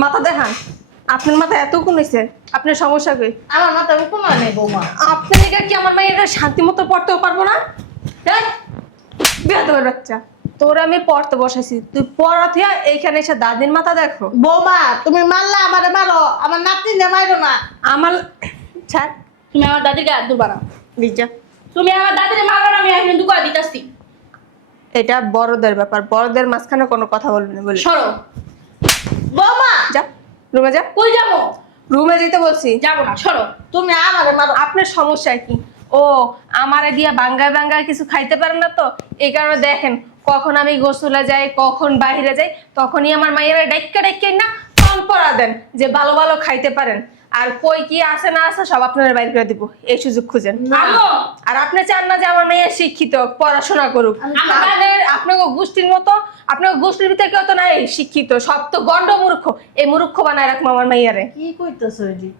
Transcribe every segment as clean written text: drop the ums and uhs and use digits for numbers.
মাথা দেখান। আপনার মাথা এত কমেছে, আপনার সমস্যা কি? আমার মাথা উপমা নেই বৌমা। আপনি এটা কি আমার মেয়েরা শান্তি মতো পড়তেও পারবো না? বেয়াদবের বাচ্চা, তোর আমি পড়তে বসাইছি, তুই পড়া থিয়া এইখানে এসে দাদির মাথা দেখো। বৌমা তুমি মারলা আমারে মারো, আমার নাতনি নে মারো না। আমার ছাড়, তুমি আমার দাদিকে হাত দুবা না। বিজা, তুমি আমার দাদিকে মারো না, আমি এখন দুকা দিতাছি। এটা বড়দের ব্যাপার, বড়দের মাঝখানে কোনো কথা বলবি না বলে। সরো। বৌমা যা রুমে যা। কই যাবো? রুমে যেতে বলছি। যাবো না, সরো। তুমি আমারে মারো। আপনার সমস্যা কি? ও, আমারে দিয়া বাঙ্গায় বাঙ্গায় কিছু খাইতে পারেন না তো, এই কারণে দেখেন কখন আমি গোসলে যাই, কখন বাইরে যাই, তখনই আমার মায়েরা ডাইক্কা ডাইক্কা না কম পড়া দেন যে ভালো ভালো খাইতে পারেন। আর কই কি আছে না আছে সব আপনারা বাইর করে দিব, এই সুযোগ খুঁজেন। আম্মু, আর আপনি চান না যে আমার মেয়ে শিক্ষিত, পড়াশোনা করুক। আপনাকে গোষ্ঠীর মতো, আপনাকে গোষ্ঠীর ভিতরে কেউ তো নাই শিক্ষিত, সব তো গন্ড মূর্খ। এই মূর্খ বানায় রাখবো আমার মেয়েরে। কি কইতেছো এডি?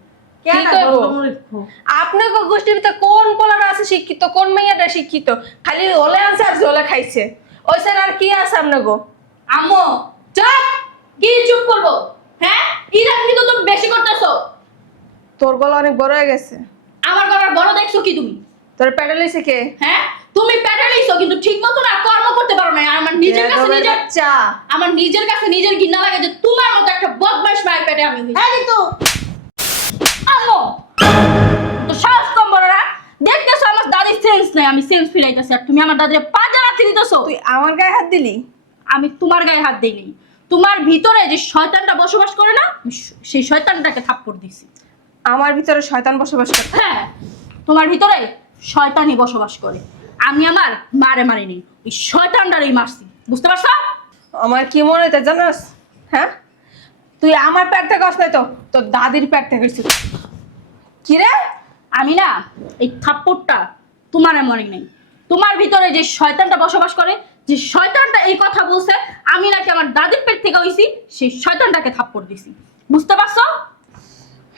কি কেন করবো? বলতো? আপনাকে গোষ্ঠীর ভিতরে কোন পোলাটা আছে শিক্ষিত, কোন মেয়েটা শিক্ষিত? খালি ওলে আনছে আর জলে খাইছে, ওই স্যার আর কি আছে আপনাকে? আম্মু চুপ। কি চুপ করবো? হ্যাঁ, ইরা কিন্তু তুমি বেশি করতেছো। তোর গলা অনেক বড় হয়ে গেছে। আমার গলার বড় দেখছো কি তুমি? তোর প্যাডেল হয়েছে কে? হ্যাঁ, তুমি প্যাটে লইছো কিন্তু ঠিক মতো না কর্ম করতে পারো না। আর আমার নিজের কাছে নিজের চা আমার নিজের কাছে নিজের ঘৃণা লাগে যে তোমার মতো একটা বদমাইশ মায়ের পেটে আমি হইছি। হ্যাঁ তো আম্মু তো সাহস কম বড় না। দেখতেছো আমার দাদির সেন্স নেই, আমি সেন্স ফিরাইতেছি আর তুমি আমার দাদির পাজা রাখতে দিতেছো। তুই আমার গায়ে হাত দিলি? আমি তোমার গায়ে হাত দেইনি, তোমার ভিতরে যে শয়তানটা বসবাস করে না, সেই শয়তানটাকে থাপ্পড় দিছি। আমার ভিতরে শয়তান বসবাস করে? হ্যাঁ, তোমার ভিতরে শয়তানই বসবাস করে। আমি আমার মারে মারিনি, ওই শয়তানটারই মারছি, বুঝতে পারছো? আমার কি মনে হইতে জানাস? হ্যাঁ, তুই আমার পেট থেকে আসলে তো তোর দাদির পেট থেকে এসেছিস। কি রে? আমি না এই থাপ্পড়টা তোমার মনে নেই, তোমার ভিতরে যে শয়তানটা বসবাস করে, যে শয়তানটা এই কথা বলছে আমি নাকি আমার দাদির পেট থেকে হইছি, সেই শয়তানটাকে থাপ্পড় দিছি, বুঝতে পারছো?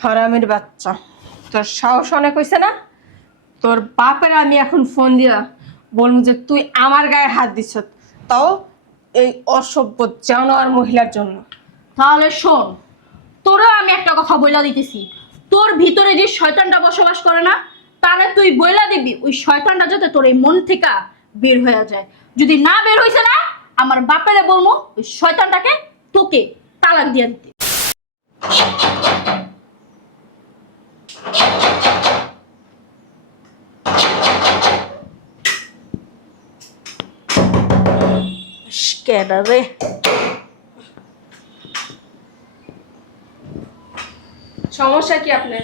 হারামির বাচ্চা, তোর সাহস অনেক হয়েছে না? তোর বাপের আমি এখন ফোন দিয়া বলবো যে তুই আমার গায়ে হাত দিছ, তাও এই অসভ্য জানোয়ার মহিলার জন্য। তাহলে শোন, তোরা আমি একটা কথা বইলা দিতেছি, তোর ভিতরে যে শয়তানটা বসবাস করে না, তাহলে তুই বইলা দিবি ওই শয়তানটা যাতে তোর এই মন থেকে বের হয়ে যায়। যদি না বের হইছে না, আমার বাপেরে বলবো ওই শয়তানটাকে তোকে তালাক দিয়ে দিতে। কেডা রে? সমস্যা কি আপনার?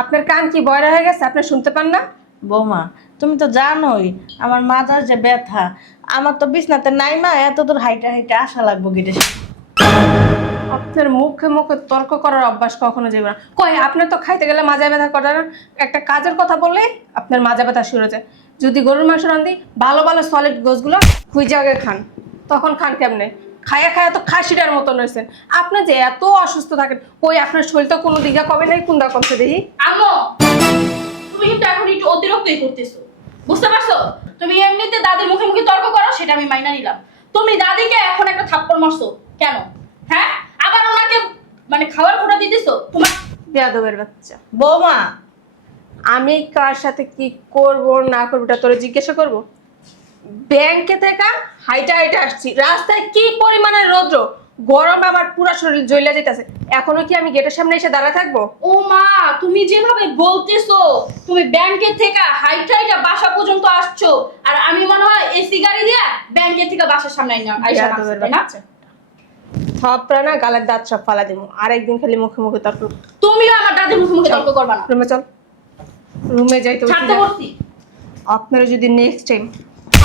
আপনার কান কি বয়রা হয়ে গেছে, আপনি শুনতে পান না? বৌমা তুমি তো জানোই আমার মাথার যে ব্যথা, আমার তো বিছনাতে নাইমা এত দূর হাইটা হাইটা আসা লাগবো গেটে। আপনার মুখে মুখে তর্ক করার অভ্যাস কখনো যাবে না। কই, আপনার তো খাইতে গেলে মাজা ব্যথা করে না? একটা কাজের কথা বললে আপনার মাজা ব্যথা শুরু হয়ে যায়। যদি গরুর মাংস রান্ধি, ভালো ভালো সলিড গোছগুলো খুঁজে আগে খান, তখন খান কেমনে? খায়া খায়া তো খাসিটার মতন হয়েছেন। আপনি যে এত অসুস্থ থাকেন, কই আপনার শরীর তো কোনো দিকে কমে নাই, কোনটা কমছে দেখি? আম্মু, তুমি কিন্তু এখন একটু অতিরিক্তই করতেছো, বুঝতে পারছো? তুমি এমনিতে দাদির মুখে মুখে তর্ক করো, সেটা আমি মাইনা নিলাম। তুমি দাদিকে এখন একটা থাপ্পড় মারছো কেন? হ্যাঁ, আবার ওনাকে মানে খাবার খোটা দিতেছো তোমার। বেয়াদবের বাচ্চা, বৌমা আমি কার সাথে কি করব না করবো এটা তোরে জিজ্ঞাসা করব? ব্যাংকে থেকে হাইটা হাইটা আসছি, রাস্তায় কি পরিমাণে রৌদ্র, গরমে আমার পুরো শরীর জ্বলে যেতেছে। এখনো কি আমি গেটের সামনে এসে দাঁড়ায় থাকবো? ও মা, তুমি যেভাবে বলতেছো, তুমি ব্যাংকের থেকে হাইটা হাইটা বাসা পর্যন্ত আসছো, আর আমি মনে হয় এসি গাড়ি দিয়া ব্যাংকের থেকে বাসার সামনে আইসা নামছি, তাই না? থাপড়া না গালের দাঁত সব ফালা দিব, আর একদিন খালি মুখে মুখে তর্ক। তুমিও আমার দাদির মুখে মুখে তর্ক করবা না। রুমে চল, রুমে যাইতে ছাড়তে বলছি। আপনারা যদি নেক্সট টাইম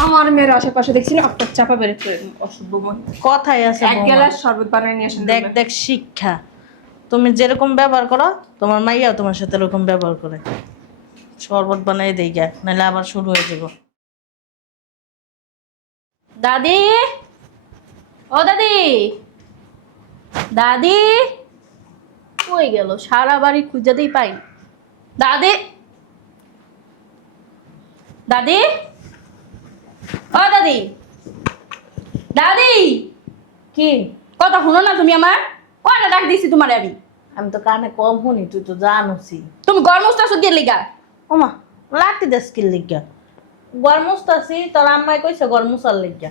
আমার মেয়ের আশেপাশে দেখছি না, আপনার চাপা বের করে দিন। অসভ্য মহিলা, কথাই আছে এক বৌমা। গ্লাস শরবত বানিয়ে নিয়ে আসেন। দেখ দেখ শিক্ষা, তুমি যেরকম ব্যবহার করো তোমার মাইয়াও তোমার সাথে এরকম ব্যবহার করে। শরবত বানাই দেই গা, নাহলে আবার শুরু হয়ে যাব। দাদি, ও দাদি, দাদি কই গেল? সারা বাড়ি খুঁজেতেই পাই না। দাদি, দাদি, ও দাদি, দাদি, কি কথা শুনো না তুমি আমার? কয়টা ডাক দিছি তোমারে আমি? আমি তো কানে কম শুনি, তুই তো জানোসি। তুমি ঘর মুছতাছো কে লিগা? ওমা লাঠি দে স্কিল লিগা গড় মুছতাছি, তোর আম্মাই কইছে গড় মুছার লিগা।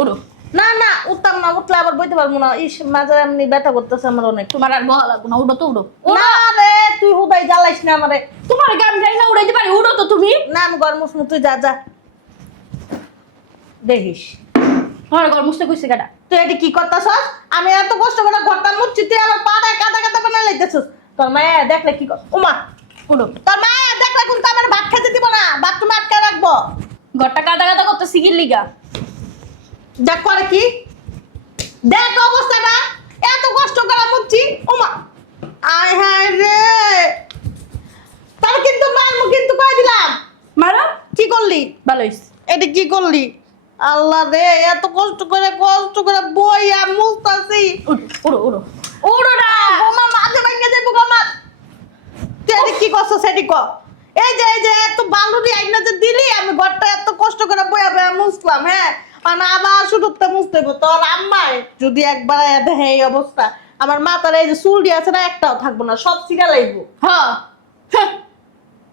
উড়ো। না না উঠতাম না, উঠলে আবার বইতে পারবো না। ইস মাঝে এমনি ব্যথা করতেছে আমার অনেক। তোমার আর বহা লাগবো না, উড়ো তো উড়ো। না রে তুই হুদাই জ্বালাইস না আমারে। তোমার গান যাই না উড়াইতে পারি, উড়ো তো তুমি। না আমি গড় মুছমু, তুই যা যা দেখিস। তোমার ঘর মুছতে কইছে কেডা? তুই এটি কি করতেছস? আমি এত কষ্ট করে ঘরটা মুছছি, তুই আমার পাটা কাদা কাদা বানাই লাইতেছস। তোর মায়া দেখলে কি উমা উড়ো। তোর মায়া দেখলে কিন্তু আমার ভাত খেতে দিব না, বাথরুমে আটকে রাখবো। ঘরটা কাদা কাদা করতেছি কি লিগা? দেখ করে কি, দেখ অবস্থাটা, এত কষ্ট করে মুছছি। উমা আয় হায় রে, তার কিন্তু মারমু কিন্তু কই দিলাম। মারো। কি করলি? ভালো হইছে। এটা কি করলি? আল্লাহ রে, এত কষ্ট করে বইয়া মুছতাছি। উড়ো উড়ো উড়ো না। বোমা মাঝে ভাঙে যাইবো গো আমার। তুই এটা কি করছ সেটি ক। এই যে এত বালুরি আইনা যে দিলি, আমি ঘরটা এত কষ্ট করে বইয়া বইয়া মুছলাম, হ্যাঁ মানে আবার শুধুতে মুছতে হইব। তোর আম্মায় যদি একবার দেখে এই অবস্থা, আমার মাথার এই যে চুলটি আছে না একটাও থাকবো না, সব ছিঁড়া লাইব। হ্যাঁ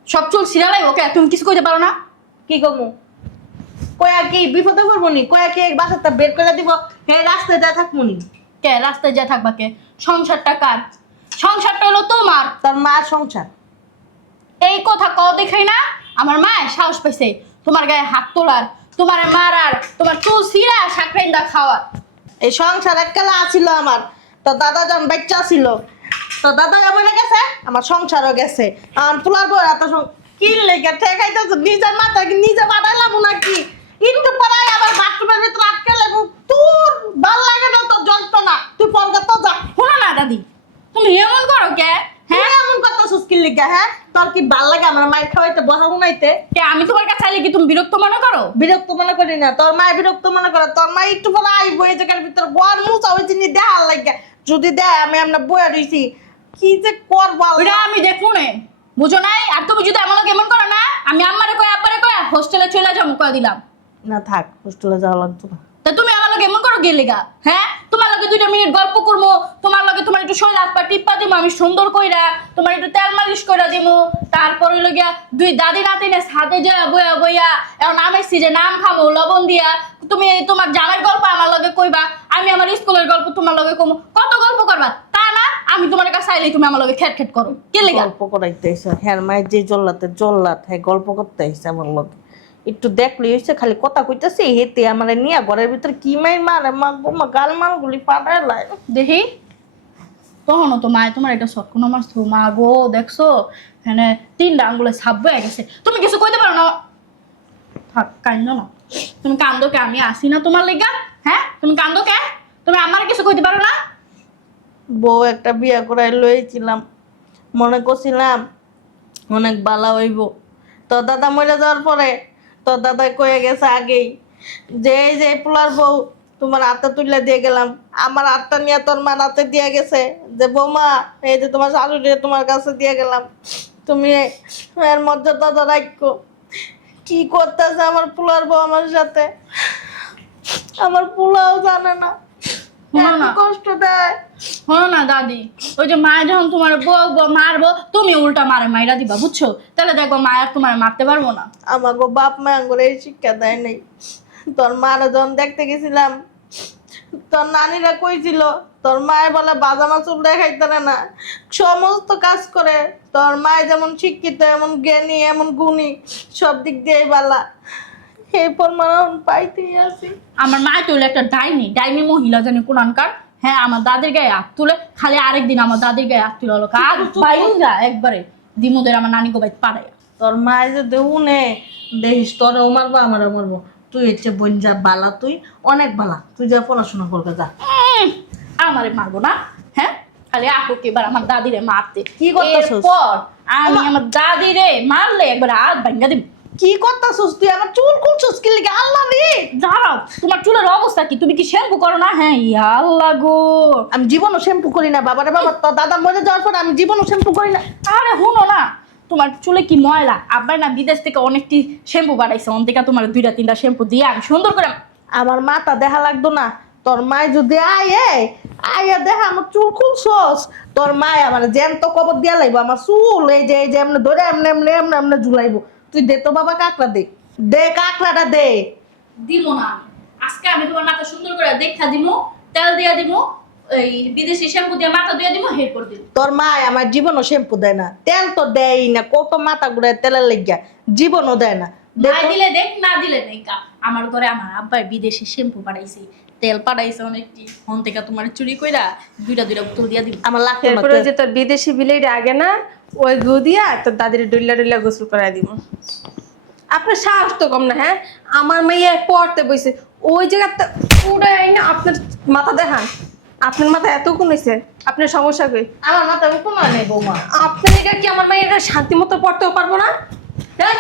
সব চুল ছিড়ালাই ওকে, তুমি কিছু কইতে পারো না? কি কমু কয়া কি বিপদে পড়বো নি? কয়া কি বাসাটা বের করে দিব? এই রাস্তায় যা থাকবো নি? কে রাস্তায় যা থাকবা কে? সংসারটা কার? সংসারটা হলো তোমার। তোর মার সংসার। এই কথা কও দেখাই না আমার মায়ের সাহস পাইছে তোমার গায়ে হাত তোলার, তোমার মারার, তোমার চুল ছিঁড়া সাকরেন্দা খাওয়ার। এই সংসার এককালে আছিল আমার, তো দাদা যখন বাচ্চা ছিল, তো দাদা বলে গেছে, আমার সংসারও গেছে। আমার পোলার বউ এত কি লেগে ঠেকাইতেছ? নিজের মাথা কি নিজে বাড়াইলাম নাকি? ইনটু পড়াই আবার বাথরুমের ভিতরে আটকে লাগবো। তোর ভাল লাগে না তো যন্ত্রণা, তুই পরগা তো যা। শোনো না দাদি, তুমি এমন করো কে? হ্যাঁ এমন কথা সুস্কিল লেগে, হ্যাঁ তোর কি ভাল লাগে আমার মায়ের খাওয়াইতে বসা উনাইতে? কে আমি তোমার কাছে চাইলে কি তুমি বিরক্ত মনে করো? বিরক্ত মনে করি না, তোর মায়ের বিরক্ত মনে করে। তোর মা একটু পরে আইবো এই জায়গার ভিতরে গড় মুছা ওই জিনিস দেখার লাগে। যদি দেয় আমি আমরা বইয়া রইছি, কি যে করবো ওইটা আমি দেখবো না, বুঝো নাই? আর তুমি যদি এমন এমন করো না, আমি আম্মারে কয় আব্বারে কয় হোস্টেলে চলে যাবো কয়ে দিলাম। না থাক, হোস্টেলে যাওয়া লাগতো না। তা তুমি আমার লগে এমন করো গেলে গা? হ্যাঁ তোমার লগে 2 মিনিট গল্প করবো, তোমার লগে তোমার একটু শরীর হাত পা টিপ্পা দিমু আমি সুন্দর কইরা, তোমার একটু তেল মালিশ কইরা দিমু। তারপর হইলো গিয়া 2 দাদি নাতিনে ছাদে যায় বইয়া বইয়া এখন আমেছি যে নাম খাবো লবণ দিয়া, তুমি তোমার জামাইয়ের গল্প আমার লগে কইবা, আমি আমার স্কুলের গল্প তোমার লগে কমু। কত গল্প করবা? তা না আমি তোমার কাছে চাইলেই তুমি আমার লগে খেট খেট করো কে লেগা? গল্প করাইতে আইসা হ্যাঁ মায়ের যে জল্লাদ হ্যাঁ গল্প করতে আইসা আমার লোক। একটু দেখলি হইছে খালি কথা কইতাছে হেতে আমারে নিয়া ঘরের ভিতরে কি মাইর মারে মা গাল মালগুলি ফাটায় লাই। দেখি তখনও তো মায় তোমার এটা সটকুনো মারছো মা গো, দেখছো হ্যাঁ 3টা আঙ্গুলে ছাপ হয়ে গেছে। তুমি কিছু কইতে পারো না? থাক কান্দো না, তুমি কান্দো কে? আমি আসি না তোমার লেগা? হ্যাঁ তুমি কান্দো কে? তুমি আমার কিছু কইতে পারো না? বউ একটা বিয়া করাই লইছিলাম, মনে করছিলাম অনেক বালা হইব। তো দাদা মরে যাওয়ার পরে তো দাদা কয়ে গেছে আগেই যে এই যে পোলার বউ তোমার হাতে তুলে দিয়ে গেলাম। আমার হাতটা নিয়ে তোর মা হাতে দিয়ে গেছে যে বৌমা এই যে তোমার শাশুড়ি তোমার কাছে দিয়ে গেলাম, তুমি এর মধ্যে দাদা রাখো। কি করতেছে আমার পোলার বউ আমার সাথে, আমার পোলাও জানে না, শোনো না, এত কষ্ট দেয়। শোনো না দাদি, ওই যে মায় যখন তোমার বউ মারবো তুমি উল্টা মারে মাইরা দিবা, বুঝছো? তাহলে দেখবো মায়ের তোমার মারতে পারবো না। আমাকে বাপ মা করে এই শিক্ষা দেয় নাই। তোর মারা যখন দেখতে গেছিলাম, তোর নানিরা কইছিল তোর মায়ের বলে বাজা মাছ দেখাইতে না, সমস্ত কাজ করে। তোর মায় যেমন শিক্ষিত, এমন জ্ঞানী, এমন গুণী, সব দিক দিয়ে বালা। এরপর মানুষ পাইতেই আছি। আমার মায় তো হলো একটা ডাইনি মহিলা জানি কোরআনকার। হ্যাঁ আমার দাদির গায়ে হাত তুলে, খালি আরেকদিন আমার দাদির গায়ে হাত তুলে হলো কাজ বাইন যা একবারে দিমুদের আমার নানি গোবাই পাড়ায়। তোর মায় যে দেউ নে দেখিস, তোরেও মারবো আমারও মারবো। তুই হচ্ছে বোন যা বালা, তুই অনেক বালা, তুই যা পড়াশোনা করবে যা। আমারে মারবো না? হ্যাঁ খালি আপু এবার আমার দাদিরে মারতে কি করতেছস? এরপর আমি আমার দাদিরে মারলে একবার হাত ভাঙ্গা দিব। কি করতেছস তুই? আমার চুল খুলছস কি লিগে? আল্লাহ রে, দাঁড়াও, তোমার চুলের অবস্থা কি? তুমি কি শ্যাম্পু করো না? হ্যাঁ ইয়া আল্লাহ গো, আমি জীবনও শ্যাম্পু করি না। বাবারে বাবা, তোর দাদা মরে যাওয়ার পর আমি জীবনও শ্যাম্পু করি না। আরে হুনো না, তোমার চুলে কি ময়লা? আব্বাই না বিদেশ থেকে অনেকটি শ্যাম্পু বাড়াইছে, অন থেকে তোমার 2টা 3টা শ্যাম্পু দিয়ে আমি সুন্দর করে। আমার মাথা দেখা লাগতো না, তোর মায় যদি আইয়া দেখ আমার চুল খুলছস, তোর মায় আমার জ্যান্ত কবর দিয়া লাইব আমার চুল, এই যে এমনি ধরে এমনি এমনি এমনি এমনি ঝুলাইব। তুই দে তো বাবা কাঁকড়া দে কাঁকড়াটা দে। দিব না আজকে আমি তোমার মাথা সুন্দর করে দেখা দিমু, তেল দিয়া দিমু, এই বিদেশি শ্যাম্পু দিয়ে মাথা ধুয়ে দিমু, হের করে দিমু। তোর মায় আমার জীবনও শ্যাম্পু দেয় না, তেল তো দেয় না, কত মাথা ঘুরে তেলের লেগিয়া জীবনও দেয় না। দে না তো। দিলে দেখ, না দিলে নেই কা। আমার ঘরে আমার আব্বাই বিদেশি শ্যাম্পু পাঠাইছে, তেল পাঠাইছে অনেকটি, ফোন থেকে তোমার চুরি কইরা দুইটা বোতল দিয়া দিব। আমার লাগতো না এরপরে তেল। যে তোর বিদেশি বিলেট আগে না, ওই গু দিয়া তোর দাদির ডুল্লা ডুল্লা গোসল করাই দিব। আপনার সাহস তো কম না, হ্যাঁ? আমার মেয়ে পড়তে বসে ওই জায়গাতে উড়াই না, আপনার মাথা দেখান। আপনার মাথা এত কোন হয়েছে, আপনার সমস্যা কই? আমার মাথায় কোনো নেই বৌমা। আপনার এটা কি আমার মেয়েটা শান্তি মতো পড়তেও পারবো না? হ্যাঁ,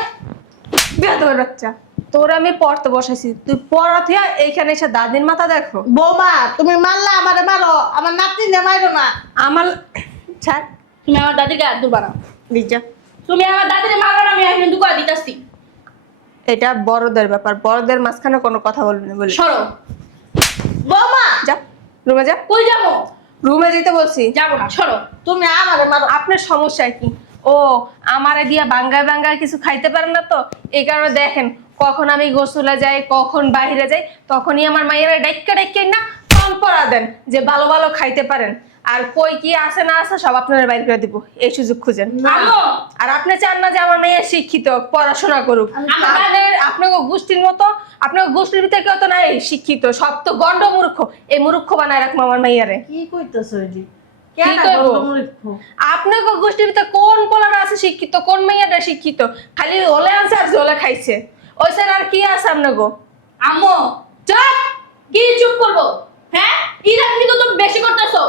বেয়াদবের বাচ্চা, তোর আমি পড়তে বসাইছি, তুই পড়া থিয়া এইখানে এসে দাদির মাথা দেখো। বৌমা তুমি মারলা আমারে মারো, আমার নাতি নে মারো না। আমার ছাড়, তুমি আমার দাদিকে হাত ধরবা না। লিজা, তুমি আমার দাদিরে মারো না, আমি এখন দুকা দিতাছি। এটা বড়দের ব্যাপার, বড়দের মাঝখানে কোনো কথা বলবি না বলে। সরো। বৌমা যা রুমে যা, কই যাবো? রুমে যেতে বলছি। যাবো না, সরো। তুমি আমারে মারো। আপনার সমস্যা কি? ও, আমারে দিয়া বাঙ্গায় বাঙ্গায় কিছু খাইতে পারেন না তো, এই কারণে দেখেন কখন আমি গোসলে যাই, কখন বাইরে যাই, তখনই আমার মায়েরা ডাইক্কা ডাইক্কা না কম পড়া দেন যে ভালো ভালো খাইতে পারেন। আর কই কি আছে না আছে সব আপনারা বাইর করে দিব, এই সুযোগ খুঁজেন। আম্মু, আর আপনি চান না যে আমার মেয়ে শিক্ষিত, পড়াশোনা করুক। আপনার গোষ্ঠীর মতো, আপনার গোষ্ঠীর ভিতরে কেউ তো নাই শিক্ষিত, সব তো গন্ড মূর্খ। এই মূর্খ বানায় রাখবো আমার মেয়েরে। কি কইতেছ জি? কি কেন কইবো? বলতো মূর্খ? আপনার গোষ্ঠীর ভিতরে কোন পোলাটা আছে শিক্ষিত, কোন মেয়েটা শিক্ষিত? খালি ওলে আছে আর জলে খাইছে, ওই স্যার আর কি আছে আপনার গো? আম্মু, চুপ! কি চুপ করবো? হ্যাঁ, ইরান কিন্তু তুমি বেশি করতেছো।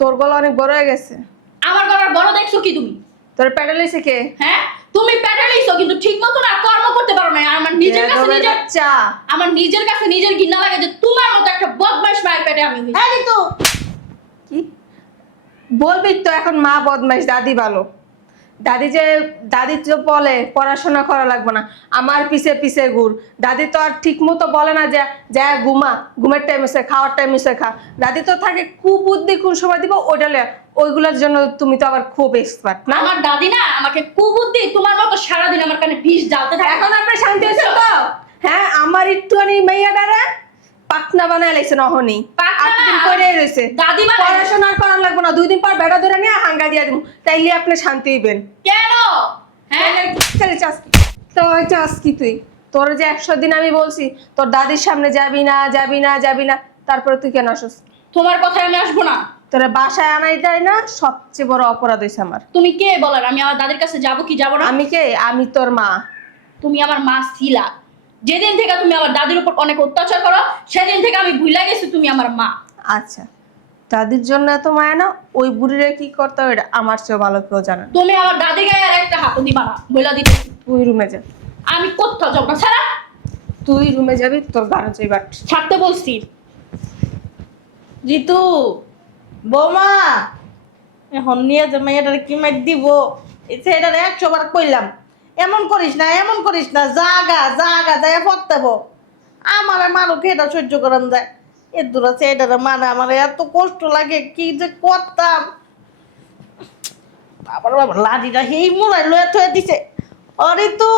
তোর গলা অনেক বড় হয়ে গেছে। আমার গলার বড় দেখছো কি তুমি? তোর প্যাডেল হয়েছে কে? হ্যাঁ, তুমি প্যাটে লইছো কিন্তু ঠিক মতো না কর্ম করতে পারো না। আর আমার নিজের কাছে নিজের ঘৃণা লাগে যে তোমার মতো একটা বদমাইশ মায়ের পেটে আমি হইছি। হ্যাঁ তো কি বলবি তো? এখন মা বদমাইশ, দাদি ভালো। দাদি যে বলে পড়াশোনা করা লাগবে না, আমার পিছে পিছে ঘুর। দাদি তো আর ঠিক মতো বলে না যে যা ঘুমের টাইম এসে খাওয়ার টাইম এসে খা। দাদি তো থাকে কুবুদ্ধি কোন সময় দিব ওইটা, ওইগুলোর জন্য তুমি তো আবার খুব এক্সপার্ট না? আমার দাদি না আমাকে কুবুদ্ধি তোমার মতো সারাদিন আমার কানে বিষ জ্বালতে থাকে। এখন আপনার শান্তি হয়েছে তো? হ্যাঁ, আমার একটুখানি মেয়া দ্বারা পাকনা বানায় লাইছে নহনি, পাকনা না, দিন পরে রয়েছে। দাদি বানায়- পড়াশোনা করার লাগবে না, 2 দিন পর বেড়া ধরে নিয়ে হাঙ্গা দিয়ে দিব, তাইলে আপনি শান্তি হইবেন। কেন? হ্যাঁ, তুই তোর যে 100 দিন আমি বলছি তোর দাদির সামনে যাবি না যাবি না যাবি না, তারপরে তুই কেন আসস? তোমার কথায় আমি আসবো না। তোরা বাসায় আনাই যায় না, সবচেয়ে বড় অপরাধ হয়েছে আমার। তুমি কে বলার আমি আমার দাদির কাছে যাবো কি যাবো না? আমি কে? আমি তোর মা। তুমি আমার মা ছিলা। যেদিন থেকে তুমি আমার দাদির উপর অনেক অত্যাচার করো সেদিন থেকে আমি ভুলে গেছি তুমি আমার মা। আচ্ছা, দাদির জন্য এত মায়া না, ওই বুড়িরে কি করতে হবে এটা আমার চেয়ে ভালো কেউ জানে না। তুমি আমার দাদি গায়ে আর একটা হাতও দিবা না, বইলা দিতে। তুই রুমে যা, আমি কোথাও যাবো না, ছাড়া। তুই রুমে যাবি, তোর গাড়ো চাই বাট। ছাড়তে বলছি। জিতু বৌমা এখন নিয়ে যে মেয়েটারে কি মাইর দিব, সেটারে 100 বার কইলাম এমন করিস না এমন করিস না, জাগা জাগা যায় পড়তে বো। আমার মারুক এটা সহ্য করান যায়, এ দূর আছে এটারে মানে আমার এত কষ্ট লাগে কি যে করতাম। বাবার বাবা লাঠিটা সেই মোড়াই লয়ে থয়ে দিছে। অরে তু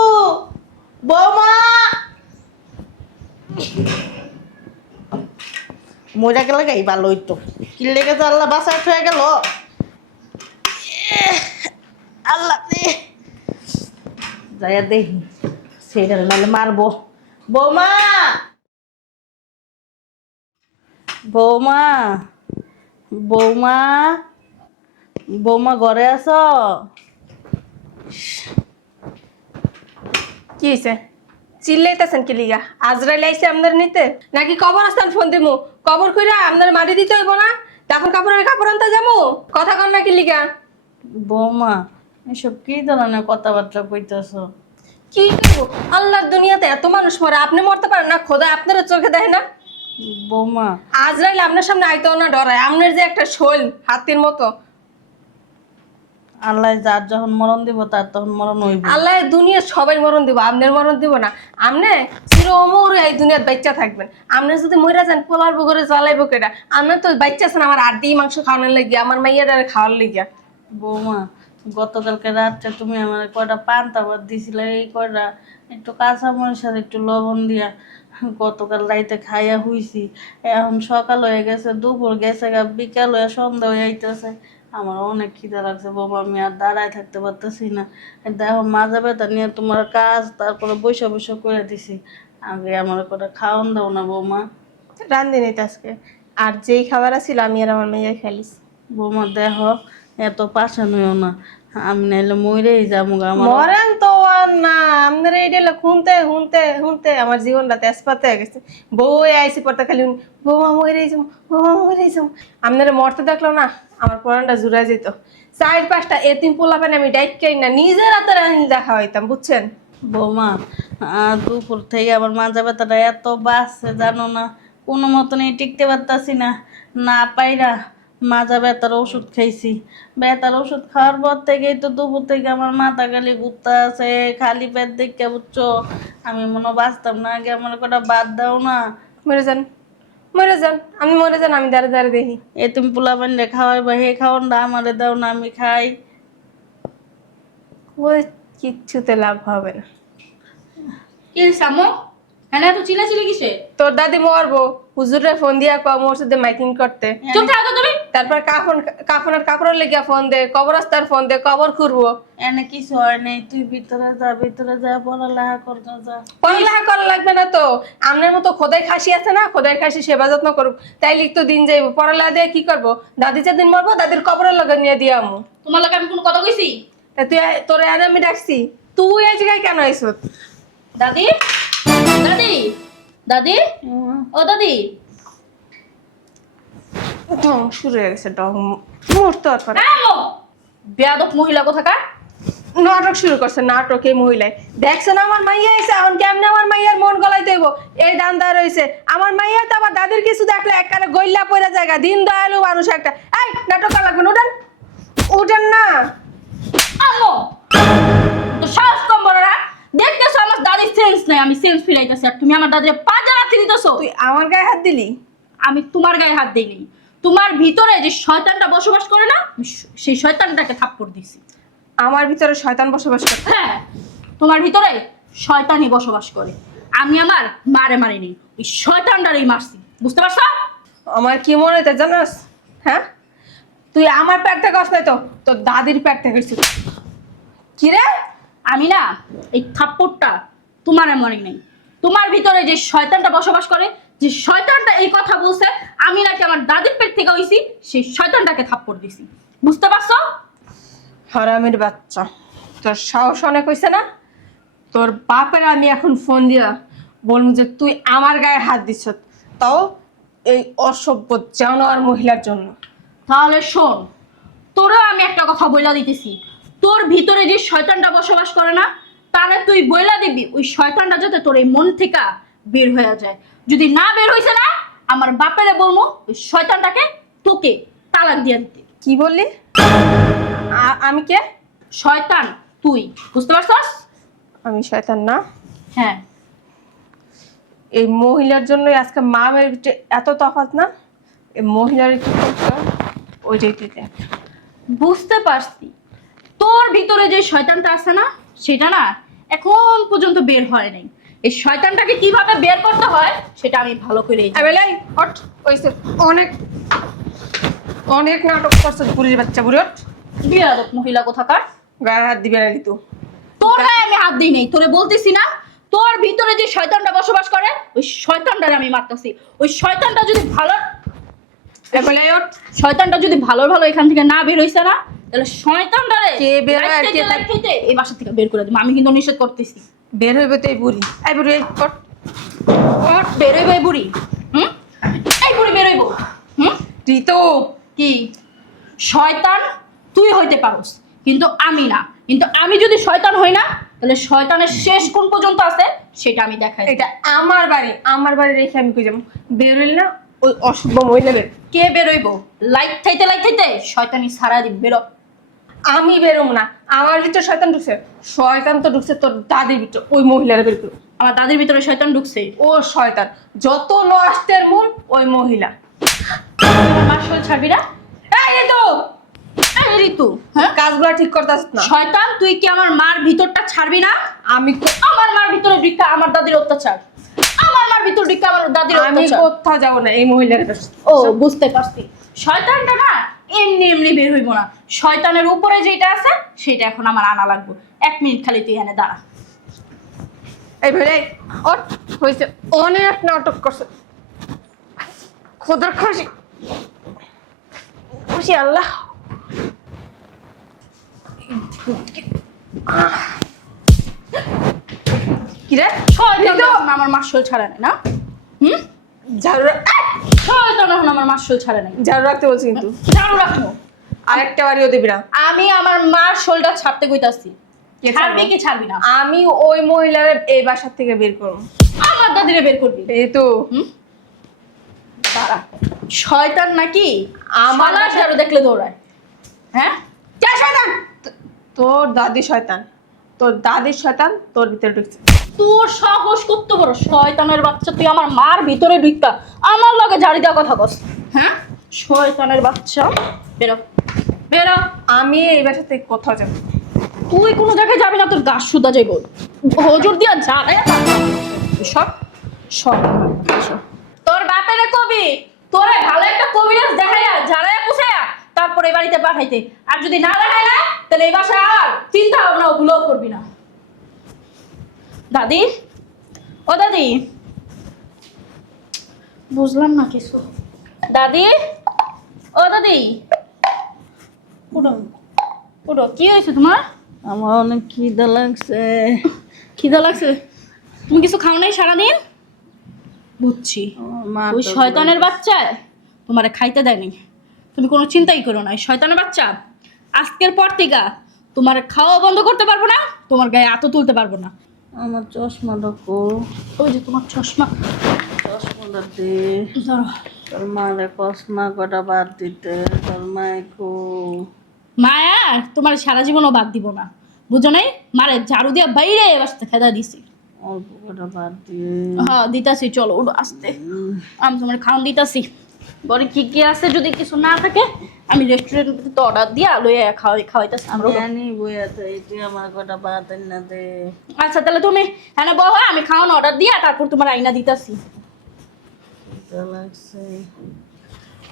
বৌমা মইরা গেলে গাই ভালো হইতো, কি লেগে তো আল্লাহ বাসায় হয়ে গেল। আল্লাহ রে যাইয়া দেখি সেইটা নাহলে মারবো। বৌমা বৌমা বৌমা বৌমা ঘরে আছো? কি হয়েছে? চিল্লাইতেছেন কি লিগা? আজরাইল আইছে আপনার নিতে নাকি কবরস্থান ফোন দিমু? কবর কইরা আপনার মাটি দিতে হইব না? তখন কাপড় আনতে যাবো? কথা কন না কি লিগা? বৌমা এসব কি ধরনের কথাবার্তা কইতেছ? কি করবো? আল্লাহর দুনিয়াতে এত মানুষ মরে, আপনি মরতে পারেন না? খোদা আপনার চোখে দেখে না? বৌমা আজরাইল আপনার সামনে আইতেও না ডরায়, আপনার যে একটা শৈল হাতির মতো। আল্লাহ যার যখন মরণ দিব তার তখন মরণ হইব। আল্লাহ দুনিয়ার সবাই মরণ দিব, আপনার মরণ দিব না। আপনি চির অমর এই দুনিয়ার বাচ্চা থাকবেন। আপনি যদি মরে যান পোলার পুকুরে জ্বালাইব কেটা? আপনি তো বাচ্চা আছেন আমার আড্ডি মাংস খাওয়ানোর লাগিয়া, আমার মাইয়ার খাওয়ার লাগিয়া। বৌমা, গতকালকে রাত্রে তুমি আমার কয়টা পান্তা ভাত দিছিলে, এই কয়টা একটু কাঁচা মরিচ আর একটু লবণ দিয়া গতকাল রাইতে খাইয়া হইছি। এখন সকাল হয়ে গেছে, দুপুর গেছে গা, বিকাল হয়ে সন্ধ্যা হয়ে আইতেছে। আমার অনেক খিদা লাগছে বৌমা, আমি আর দাঁড়ায় থাকতে পারতেছি না। দেখো মাজা ব্যথা নিয়ে তোমার কাজ তারপরে বৈশা বৈশা করে দিছি। আগে আমার কটা খাওয়ান দাও না বৌমা। রান্ধি নিতে আজকে, আর যেই খাবার আছিল আমি আর আমার মেয়ে খাইলিস। বৌমা দেখো, এত পাশান হইও না, আমি নাইলে মরেই যাবো গা। আমার মরেন তো আর না, আপনার এই ডেলে শুনতে শুনতে শুনতে আমার জীবনটা তেজপাতে হয়ে গেছে। বউ আইসি পড়তে খালি বৌমা মরে যাম, বৌমা মরে যাম। আপনারা মরতে দেখলো না আমার পরানটা জুড়ে যেত। 4-5টা এতিম পোলাপেন আমি ডাইকাই না নিজের হাতে রান্না দেখা হইতাম, বুঝছেন? বৌমা, দুপুর থেকে আবার মাজা ব্যথাটা এত বাড়ছে জানো না, কোনো মতনই টিকতে পারতাছি না। না পাইরা মাজা ব্যথার ওষুধ খাইছি। ব্যথার ওষুধ খাওয়ার পর থেকেই তো দুপুর থেকে আমার মাথা খালি ঘুরতে আছে, খালি পেট দেখে বুঝছো। আমি মনে বাঁচতাম না, আগে আমার কটা বাদ দাও না। মরে যান, মরে যান, আমি মরে যান, আমি দাঁড়ে দাঁড়ে দেখি। এ তুমি পোলা বান্ডে খাওয়াই বা হে খাওয়ানটা আমারে দাও না, আমি খাই। ওই কিচ্ছুতে লাভ হবে না। কি সামো হ্যাঁ তো চিল্লাচিল্লি কিসে? তোর দাদি মরবো, হুজুরে ফোন দিয়া কম ওর সাথে মাইকিং করতে। চুপ থাকো তুমি। তারপর কাফনের কাপড়ের লেগিয়া ফোন দে, কবরস্থার ফোন দে, কবর খুঁড়বো। এনে কিছু হয় নাই, তুই ভিতরে যা পড়ালেখা করতে যা। পড়ালেখা করা লাগবে না তো, আমনের মতো খোদাই খাসি আছে না, খোদাই খাসি সেবা যত্ন করুক, তাই লিখতো দিন যাইবো। পড়ালেখা দিয়ে কি করবো? দাদি যেদিন মরবো দাদির কবরের লগে নিয়ে দিয়ে আমু। তোমার লাগে আমি কোনো কথা কইছি? তা তুই তোর আর আমি ডাকছি, তুই এই জায়গায় কেন আইস? দাদি, দাদি, দাদি, ও দাদি। ঢং শুরু হয়ে গেছে, ঢং মরতে আর পারে। আমো বেয়াদব মহিলা কোথাকার। নাটক শুরু করছে, নাটক এই মহিলায়। দেখছেন আমার মাইয়া এসে এখন কেমনে আমার মাইয়ার মন গলাই দেব, এই দান্দা রয়েছে। আমার মাইয়া তো আবার দাদির কিছু দেখলে একবারে গইল্লা পড়ে জায়গা, দিন দয়ালু মানুষ একটা। এই নাটক করা লাগবে না, উঠেন উঠেন না। আমো তো সাহস কম বড় না, দেখতেছো আমার দাদির সেন্স নাই, আমি সেন্স ফিরাইতেছি আর তুমি আমার দাদির পাজা রাখতে দিতেছো। তুই আমার গায়ে হাত দিলি? আমি তোমার গায়ে হাত দিইনি, তোমার ভিতরে যে শয়তানটা বসবাস করে না, আমি সেই শয়তানটাকে থাপ্পড় দিছি। আমার ভিতরে শয়তান বসবাস করে? হ্যাঁ, তোমার ভিতরে শয়তানই বসবাস করে। আমি আমার মারে মারিনি, ওই শয়তানটারই মারছি, বুঝতে পারছো? আমার কি মনে হইতে জানাস? হ্যাঁ, তুই আমার পেট থেকে আসলে তো তোর দাদির পেট থেকে এসেছিস। কি রে? আমি না এই থাপ্পড়টা তোমার মনে নেই, তোমার ভিতরে যে শয়তানটা বসবাস করে, যে শয়তানটা এই কথা বলছে আমি নাকি আমার দাদির পেট থেকে হইছি, সেই শয়তানটাকে থাপ্পড় দিছি, বুঝতে পারছো? হারামের বাচ্চা, তোর সাহস অনেক হয়েছে না? তোর বাপের আমি এখন ফোন দিয়া বলবো যে তুই আমার গায়ে হাত দিছ, তাও এই অসভ্য জানোয়ার মহিলার জন্য। তাহলে শোন, তোরও আমি একটা কথা বইলা দিতেছি, তোর ভিতরে যে শয়তানটা বসবাস করে না, তারে তুই বইলা দিবি ওই শয়তানটা যাতে তোর এই মন থেকে বের হয়ে যায়। যদি না বের হইছে না, আমার বাপেরে বলবো ওই শয়তানটাকে তোকে তালাক দিয়ে দিতে। কি বললি? আমি কে? শয়তান তুই, বুঝতে পারছস? আমি শয়তান না? হ্যাঁ। এই মহিলার জন্যই আজকে মা মেয়ের ভিতরে এত তফাৎ না? এই মহিলার কি করছে ওইটাই তুই দেখ। বুঝতে পারছি, তোর ভিতরে যে শয়তানটা আছে না, সেটা না এখন পর্যন্ত বের হয় নাই। এই শয়তানটাকে কিভাবে বের করতে হয় সেটা আমি ভালো করে বেলাই হট ওইসে অনেক অনেক নাটক করছে বুড়ির বাচ্চা, বুড়ি হট। বিয়াদব মহিলা কোথাকার। গায়ে হাত দিবে না ঋতু। তোর গায়ে আমি হাত দিই নাই, তোরে বলতেছি না, তোর ভিতরে যে শয়তানটা বসবাস করে ওই শয়তানটারে আমি মারতেছি। ওই শয়তানটা যদি ভালো বেলাই হট। শয়তানটা যদি ভালো ভালো এখান থেকে না বের হইছে না, তাহলে শয়তানটারে কে বের হয় আর কে লাইট খেতে এই বাসা থেকে বের করে দেবো। আমি কিন্তু নিষেধ করতেছি। বের হইবে তো এই বুড়ি। এই বুড়ি হট। বের হইব এই বুড়ি? হুম, এই বুড়ি বের হইব? হুম, ঋতু কি শয়তান তুই হইতে পারোস, কিন্তু আমি না। কিন্তু আমি যদি শয়তান হই না, তাহলে শয়তানের শেষ কোন পর্যন্ত আছে সেটা আমি দেখাই। এটা আমার বাড়ি, আমার বাড়ি রেখে আমি কই যাবো? বের হইল না ওই অসভ্য মহিলাদের। কে বের হইব? লাইট থাইতে শয়তানি সারা দিন বেরো। আমি বেরোম না, আমার ভিতরে শয়তান ঢুকছে। শয়তান তো ঢুকছে তোর দাদির ভিতর, ওই মহিলার ভিতর। আমার দাদির ভিতরে শয়তান ঢুকছে। ও শয়তান, যত নষ্টের মূল ওই মহিলা। আমার মার শরীর ছাড়বি না? এই ঋতু, এই ঋতু, হ্যাঁ কাজগুলো ঠিক করতে আসছ না। শয়তান, তুই কি আমার মার ভিতরটা ছাড়বি না? আমি আমার মার ভিতরে ঢুকা আমার দাদির অত্যাচার, আমার মার ভিতরে ঢুকা আমার দাদির আমি অত্যাচার। কোথাও যাবো না এই মহিলার কাছে। ও বুঝতে পারছি, শয়তানটা না এমনি এমনি বের হইব না। শয়তানের উপরে যেটা আছে সেটা এখন আমার আনা লাগবে। 1 মিনিট খালি তুই এনে দাঁড়া। এই ভাই ওর হয়েছে, অনেক নাটক করছে। খোদার খুশি খুশি আল্লাহ। কি রে শয়তান ঋতু! এখন আমার মাসল ছাড়ে নাই না? হুম, ঝাড়ু শয়তান এখন আমার মাসল ছাড়ে নাই। ঝাড়ু রাখতে বলছি কিন্তু ঝাড়ু রাখবো। আরেকটা বাড়িও দিবি না। আমি আমার মার শোলটা ছাড়তে কইতাছি, কে ছাড়বি ছাড়বো? কি ছাড়বি না? আমি ওই মহিলার এই বাসার থেকে বের করবো। আমার দাদিরে বের করবি। এই তো হুম, দাঁড়া। শয়তান নাকি আমার আমার ঝাড়ু দেখলে দৌড়ায়? হ্যাঁ, কে শয়তান? তোর দাদি শয়তান, তোর দাদির শয়তান তোর ভিতরে ঢুকছে। তোর সাহস কত বড়! শয়তানের বাচ্চা, তুই আমার মার ভিতরে ঢুকা আমার লগে ঝাড়ি দেওয়া কথা কস? হ্যাঁ, শয়তানের বাচ্চা, বেরো বেরো। আমি এই বাসা থেকে কোথাও যাবো না। তুই কোনো জায়গায় যাবি না, তোর গাছ সুদা যাইব। হজুর দিয়া যাবে সব সব। তোর বাপেরে কবি, তোরে ভালো একটা কবিরাজ দেখাইয়া ঝাড়াইয়া পুষাইয়া তারপর এই বাড়িতে পাঠাইতে। আর যদি না দেখায় না, তাহলে এই বাসায় আর চিন্তা ভাবনা ভুলেও করবি না। দাদি, ও দাদি, বুঝলাম না কিছু। দাদি, ও দাদি, উঠো উঠো। কি হয়েছে তোমার? আমার অনেক খিদা লাগছে। খিদা লাগছে? তুমি কিছু খাও নাই সারাদিন? বুঝছি, আমার মা ওই তো শয়তানের বাচ্চা তোমারে খাইতে দেয়নি। তুমি কোনো চিন্তাই করো না, ওই শয়তানের বাচ্চা আজকের পর থেকে তোমার খাওয়া বন্ধ করতে পারবো না, তোমার গায়ে হাতও তুলতে পারবো না। আমার চশমাটা কো, ওই যে তোমার চশমা, চশমাটা দে। ধরো। তোর মারে কসমা কটা বাদ দিতে, তোর মায় কো। মায়া তোমার সারা জীবনও বাদ দিব না, বুঝো নাই? মারে ঝাড়ু দিয়া বাইরে এবার খেদা দিছি। অল্প কটা বাদ দিয়ে। হ্যাঁ দিতাছি, চলো উঠো আস্তে। আমি তোমার খাওয়ান দিতাছি। ঘরে কি কি আছে, যদি কিছু না থাকে আমি রেস্টুরেন্টে তো অর্ডার দিয়া লইয়া খাওয়াইতাছি আমরা। জানি বইয়া তো এটি আমার কটা বাদ না দে। আচ্ছা তাহলে তুমি হ্যাঁ বহ, আমি খাওয়ান অর্ডার দিয়া তারপর তোমার আইনা দিতাছি। খিদা লাগছে।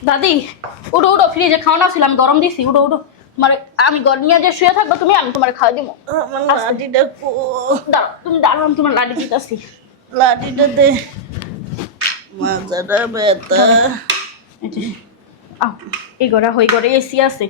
দাদি উঠো উঠো, ফ্রিজে খাওয়ানো ছিল আমি গরম দিছি, উঠো উঠো। তোমার আমি ঘর নিয়ে যে শুয়ে থাকবো তুমি, আমি তোমার খাওয়া দিব। আমার লাঠিটা কো। দাঁড়াও, তুমি দাঁড়াও, আমি তোমার লাডি দিতাছি। লাঠিটা দে। মাথাটা ব্যথা। এই যে, আও, এই ঘরে ওই ঘরে এসি আছে।